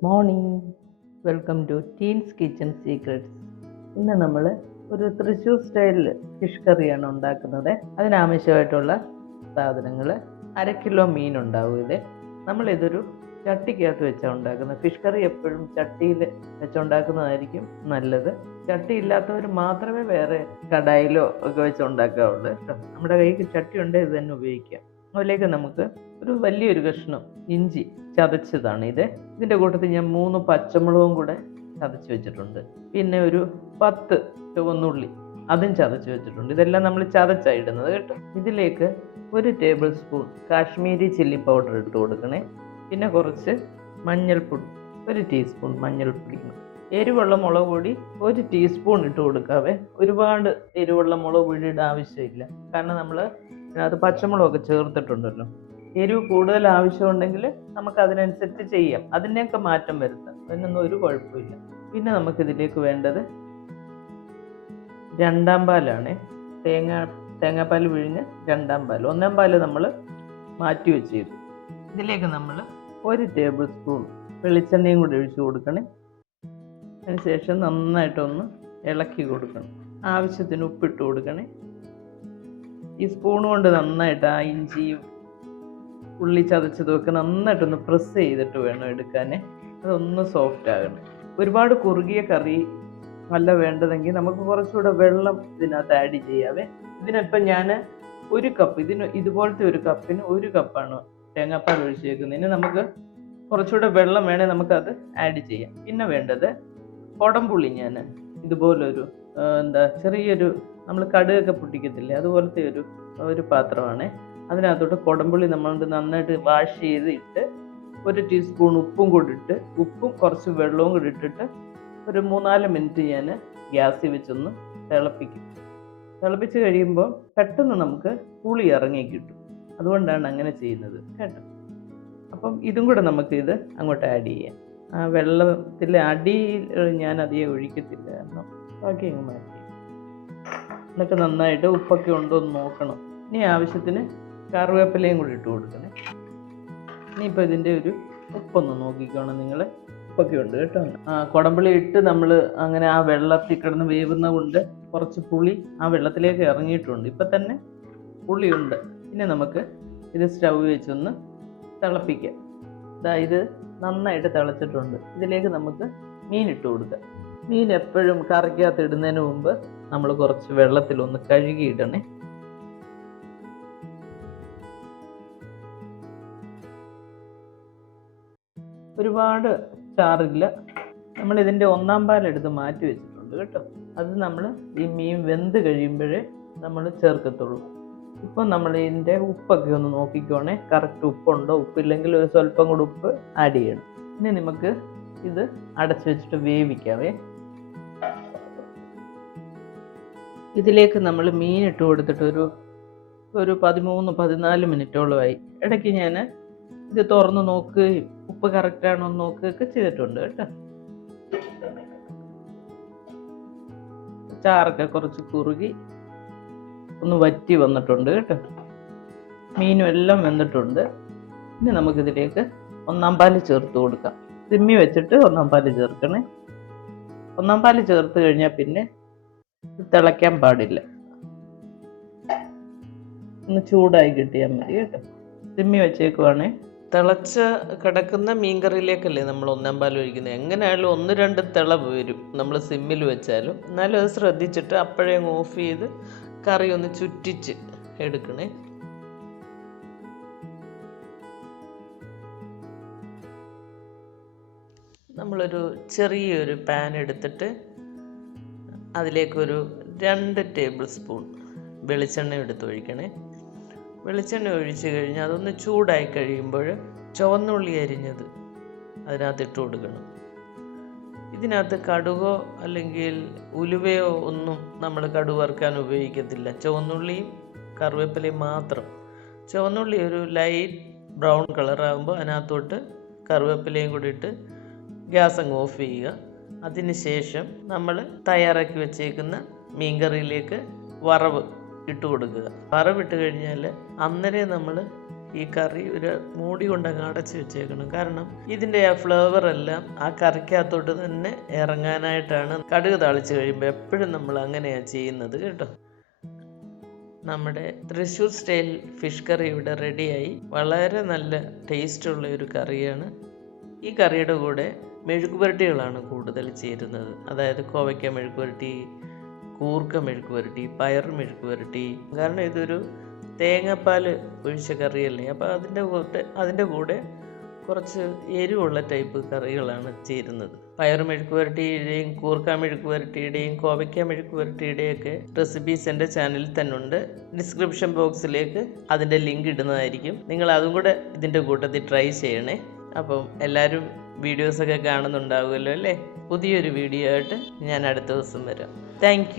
Good morning. Welcome to teens kitchen secrets. ഇന്ന് നമ്മൾ ഒരു തൃശ്ശൂർ സ്റ്റൈലിൽ ഫിഷ് കറിയാണ് ഉണ്ടാക്കുന്നത്. അതിനാവശ്യമായിട്ടുള്ള സാധനങ്ങൾ: 1/2 കിലോ മീൻ ഉണ്ടാവും. നമ്മളിതൊരു ചട്ടിക്കകത്ത് വെച്ചാണ് ഉണ്ടാക്കുന്നത്. ഫിഷ് കറി എപ്പോഴും ചട്ടിയിൽ വെച്ചുണ്ടാക്കുന്നതായിരിക്കും നല്ലത്. ചട്ടി ഇല്ലാത്തവർ മാത്രമേ വേറെ കടായിലോ ഒക്കെ വെച്ച് ഉണ്ടാക്കാവുള്ളൂ കേട്ടോ. നമ്മുടെ കയ്യിൽ ചട്ടി ഉണ്ടെങ്കിൽ ഇത് തന്നെ ഉപയോഗിക്കാം. അതിലേക്ക് നമുക്ക് ഒരു വലിയൊരു കഷ്ണം ഇഞ്ചി ചതച്ചതാണ് ഇതിൻ്റെ കൂട്ടത്തിൽ ഞാൻ 3 പച്ചമുളകും കൂടെ ചതച്ച് വെച്ചിട്ടുണ്ട്. പിന്നെ ഒരു 10 ചുവന്നുള്ളി അതും ചതച്ച് വെച്ചിട്ടുണ്ട്. ഇതെല്ലാം നമ്മൾ ചതച്ചാണ് ഇടുന്നത് കേട്ടോ. ഇതിലേക്ക് 1 table spoon Kashmiri chilli powder ഇട്ട് കൊടുക്കണേ. പിന്നെ കുറച്ച് മഞ്ഞൾപ്പൊടി, 1 ടീസ്പൂൺ മഞ്ഞൾപ്പൊടി. എരിവുള്ള മുളക് പൊടി 1 ടീസ്പൂൺ ഇട്ട് കൊടുക്കാവേ. ഒരുപാട് എരിവുള്ള മുളക് പൊടിയുടെ ആവശ്യമില്ല, കാരണം നമ്മൾ അതിനകത്ത് പച്ചമുളകൊക്കെ ചേർത്തിട്ടുണ്ടല്ലോ. എരിവ് കൂടുതൽ ആവശ്യമുണ്ടെങ്കിൽ നമുക്ക് അതിനനുസരിച്ച് ചെയ്യാം, അതിൻ്റെയൊക്കെ മാറ്റം വരുത്താം, അതിനൊന്നും ഒരു കുഴപ്പമില്ല. പിന്നെ നമുക്കിതിലേക്ക് വേണ്ടത് 2ാം പാലാണ്. തേങ്ങാപ്പാൽ പിഴിഞ്ഞ് 2ാം പാൽ. 1ാം പാൽ നമ്മൾ മാറ്റി വെച്ചിരുന്നു. ഇതിലേക്ക് നമ്മൾ 1 ടേബിൾ സ്പൂൺ വെളിച്ചെണ്ണയും കൂടി ഒഴിച്ച് കൊടുക്കണേ. അതിനുശേഷം നന്നായിട്ടൊന്ന് ഇളക്കി കൊടുക്കണം. ആവശ്യത്തിന് ഉപ്പിട്ട് കൊടുക്കണേ. ഈ സ്പൂൺ കൊണ്ട് നന്നായിട്ട് ആ ഇഞ്ചിയും ഉള്ളി ചതച്ചതുമൊക്കെ നന്നായിട്ടൊന്ന് പ്രസ് ചെയ്തിട്ട് വേണം എടുക്കാൻ. അതൊന്ന് സോഫ്റ്റ് ആകണം. ഒരുപാട് കുറുകിയ കറി അല്ല വേണ്ടതെങ്കിൽ നമുക്ക് കുറച്ചുകൂടെ വെള്ളം ഇതിനകത്ത് ആഡ് ചെയ്യാവേ. ഇതിനിപ്പം ഞാൻ 1 കപ്പ്, ഇതുപോലത്തെ 1 കപ്പിന് 1 കപ്പാണ് തേങ്ങാപ്പാൽ ഒഴിച്ചേക്കുന്നതിന്. നമുക്ക് കുറച്ചുകൂടെ വെള്ളം വേണേൽ നമുക്കത് ആഡ് ചെയ്യാം. പിന്നെ വേണ്ടത് കുടംപുളി. ഞാൻ ഇതുപോലൊരു ചെറിയൊരു നമ്മൾ കടുകൊക്കെ പൊട്ടിക്കത്തില്ലേ, അതുപോലത്തെ ഒരു പാത്രമാണ്. അതിനകത്തോട്ട് കുടംപുളി നമ്മൾ നന്നായിട്ട് വാഷ് ചെയ്ത് ഇട്ട് 1 ടീസ്പൂൺ ഉപ്പും കൂടി ഇട്ട്, ഉപ്പും കുറച്ച് വെള്ളവും കൂടി ഇട്ടിട്ട് ഒരു 3-4 മിനിറ്റ് ഞാൻ ഗ്യാസിൽ വെച്ചൊന്ന് തിളപ്പിക്കും. തിളപ്പിച്ച് കഴിയുമ്പോൾ പെട്ടെന്ന് നമുക്ക് പുളി ഇറങ്ങി കിട്ടും. അതുകൊണ്ടാണ് അങ്ങനെ ചെയ്യുന്നത് കേട്ടോ. അപ്പം ഇതും കൂടെ നമുക്കിത് അങ്ങോട്ട് ആഡ് ചെയ്യാം. ആ വെള്ളത്തിൽ അടിയിൽ ഞാൻ അധികം ഒഴിക്കത്തില്ല, കാരണം ബാക്കി അങ്ങ് മാറ്റി. എന്നിട്ട് നന്നായിട്ട് ഉപ്പൊക്കെ ഉണ്ടോ എന്ന് നോക്കണം. ഇനി ആവശ്യത്തിന് കറിവേപ്പിലയും കൂടി ഇട്ട് കൊടുക്കണേ. ഇനിയിപ്പോൾ ഇതിൻ്റെ ഒരു ഉപ്പൊന്ന് നോക്കിക്കോണം നിങ്ങൾ. ഉപ്പൊക്കെ ഉണ്ട് കേട്ടോ. കുടംപുളി ഇട്ട് നമ്മൾ അങ്ങനെ ആ വെള്ളത്തിൽ കിടന്ന് വേവുന്ന കൊണ്ട് കുറച്ച് പുളി ആ വെള്ളത്തിലേക്ക് ഇറങ്ങിയിട്ടുണ്ട്. ഇപ്പം തന്നെ പുളിയുണ്ട്. പിന്നെ നമുക്ക് ഇത് സ്റ്റൗ വെച്ചൊന്ന് തിളപ്പിക്കാം. ഇത് നന്നായിട്ട് തിളച്ചിട്ടുണ്ട്. ഇതിലേക്ക് നമുക്ക് മീൻ ഇട്ട് കൊടുക്കാം. മീൻ എപ്പോഴും കറിക്കകത്ത് ഇടുന്നതിന് മുമ്പ് നമ്മൾ കുറച്ച് വെള്ളത്തിലൊന്ന് കഴുകിയിടണേ. ഒരുപാട് ചാറില്ല. നമ്മളിതിൻ്റെ 1ാം പാലെടുത്ത് മാറ്റി വെച്ചിട്ടുണ്ട് കേട്ടോ. അത് നമ്മൾ ഈ മീൻ വെന്ത് കഴിയുമ്പോഴേ നമ്മൾ ചേർക്കത്തുള്ളൂ. ഇപ്പം നമ്മൾ ഇതിൻ്റെ ഉപ്പൊക്കെ ഒന്ന് നോക്കിക്കോണേ. കറക്റ്റ് ഉപ്പുണ്ടോ, ഉപ്പില്ലെങ്കിൽ ഒരു സ്വല്പം കൂടി ഉപ്പ് ആഡ് ചെയ്യണം. ഇനി നമുക്ക് ഇത് അടച്ചു വെച്ചിട്ട് വേവിക്കാവേ. ഇതിലേക്ക് നമ്മൾ മീൻ ഇട്ട് കൊടുത്തിട്ട് ഒരു 13-14 മിനിറ്റോളമായി. ഇടയ്ക്ക് ഞാൻ ഇത് തുറന്ന് നോക്കുകയും ഉപ്പ് കറക്റ്റാണോ എന്ന് നോക്കുകയൊക്കെ ചെയ്തിട്ടുണ്ട് കേട്ടോ. ചാറൊക്കെ കുറച്ച് കുറുകി ഒന്ന് വറ്റി വന്നിട്ടുണ്ട് കേട്ടോ. മീനും എല്ലാം വെന്തിട്ടുണ്ട്. ഇനി നമുക്കിതിലേക്ക് 1ാം പാൽ ചേർത്ത് കൊടുക്കാം. സിമ്മി വെച്ചിട്ട് 1ാം പാൽ ചേർക്കണേ. 1ാം പാൽ ചേർത്ത് കഴിഞ്ഞാൽ പിന്നെ തിളയ്ക്കാൻ പാടില്ല, ഒന്ന് ചൂടായി കിട്ടിയാൽ മതി കേട്ടോ. സിമ്മി വെച്ചേക്കുവാണേ. തിളച്ച കിടക്കുന്ന മീൻകറിയിലേക്കല്ലേ നമ്മൾ 1ാം പാൽ ഒഴിക്കുന്നത്. എങ്ങനെയായാലും 1-2 തിള വരും നമ്മൾ സിമ്മിൽ വെച്ചാലും. എന്നാലും അത് ശ്രദ്ധിച്ചിട്ട് അപ്പോഴേ ഓഫ് ചെയ്ത് കറി ഒന്ന് ചുറ്റിച്ച് എടുക്കണേ. നമ്മളൊരു ചെറിയൊരു പാൻ എടുത്തിട്ട് അതിലേക്കൊരു 2 ടേബിൾ സ്പൂൺ വെളിച്ചെണ്ണ എടുത്ത് ഒഴിക്കണേ. വെളിച്ചെണ്ണ ഒഴിച്ച് കഴിഞ്ഞാൽ അതൊന്ന് ചൂടായി കഴിയുമ്പോൾ ചുവന്നുള്ളി അരിഞ്ഞത് അതിനകത്ത് ഇട്ട് കൊടുക്കണം. ഇതിനകത്ത് കടുകോ അല്ലെങ്കിൽ ഉലുവയോ ഒന്നും നമ്മൾ കടുക് വറുക്കാൻ ഉപയോഗിക്കത്തില്ല. ചുവന്നുള്ളിയും കറിവേപ്പിലയും മാത്രം. ചുവന്നുള്ളി ഒരു ലൈറ്റ് ബ്രൗൺ കളറാകുമ്പോൾ അതിനകത്തോട്ട് കറിവേപ്പിലയും കൂടി ഇട്ട് ഗ്യാസ് അങ്ങ് ഓഫ് ചെയ്യുക. അതിന് ശേഷം നമ്മൾ തയ്യാറാക്കി വെച്ചേക്കുന്ന മീൻകറിയിലേക്ക് വറവ് ഇട്ട് കൊടുക്കുക. വറവിട്ട് കഴിഞ്ഞാൽ അന്നേരം നമ്മൾ ഈ കറി ഒരു മൂടി കൊണ്ടങ്ങ് അടച്ച് വെച്ചേക്കണം. കാരണം ഇതിൻ്റെ ആ ഫ്ലേവർ എല്ലാം ആ കറിക്കകത്തോട്ട് തന്നെ ഇറങ്ങാനായിട്ടാണ്. കടുക് താളിച്ച് കഴിയുമ്പോൾ എപ്പോഴും നമ്മൾ അങ്ങനെയാണ് ചെയ്യുന്നത് കേട്ടോ. നമ്മുടെ തൃശ്ശൂർ സ്റ്റൈൽ ഫിഷ് കറി ഇവിടെ റെഡിയായി. വളരെ നല്ല ടേസ്റ്റുള്ള ഒരു കറിയാണ്. ഈ കറിയുടെ കൂടെ മെഴുക്കുപുരട്ടികളാണ് കൂടുതൽ ചേരുന്നത്. അതായത് കോവയ്ക്ക മെഴുക്കുപുരട്ടി, കൂർക്ക മെഴുക്കുപുരട്ടി, പയർ മെഴുക്കുപുരട്ടി. കാരണം ഇതൊരു തേങ്ങാപ്പാൽ ഒഴിച്ച കറിയല്ലേ, അപ്പോൾ അതിൻ്റെ കൂടെ കുറച്ച് എരിവുള്ള ടൈപ്പ് കറികളാണ് ചേരുന്നത്. പയർ മെഴുക്കുപുരട്ടിയുടെയും കൂർക്ക മെഴുക്കുപുരട്ടിയുടെയും കോവയ്ക്ക മെഴുക്കുപുരട്ടിയുടെയൊക്കെ റെസിപ്പീസ് എൻ്റെ ചാനലിൽ തന്നെ ഉണ്ട്. ഡിസ്ക്രിപ്ഷൻ ബോക്സിലേക്ക് അതിൻ്റെ ലിങ്ക് ഇടുന്നതായിരിക്കും. നിങ്ങൾ അതും കൂടെ ഇതിൻ്റെ കൂട്ടത്തിൽ ട്രൈ ചെയ്യണേ. അപ്പം എല്ലാവരും വീഡിയോസൊക്കെ കാണുന്നുണ്ടാവുമല്ലോ അല്ലേ? പുതിയൊരു വീഡിയോ ആയിട്ട് ഞാൻ അടുത്ത ദിവസം വരാം. താങ്ക്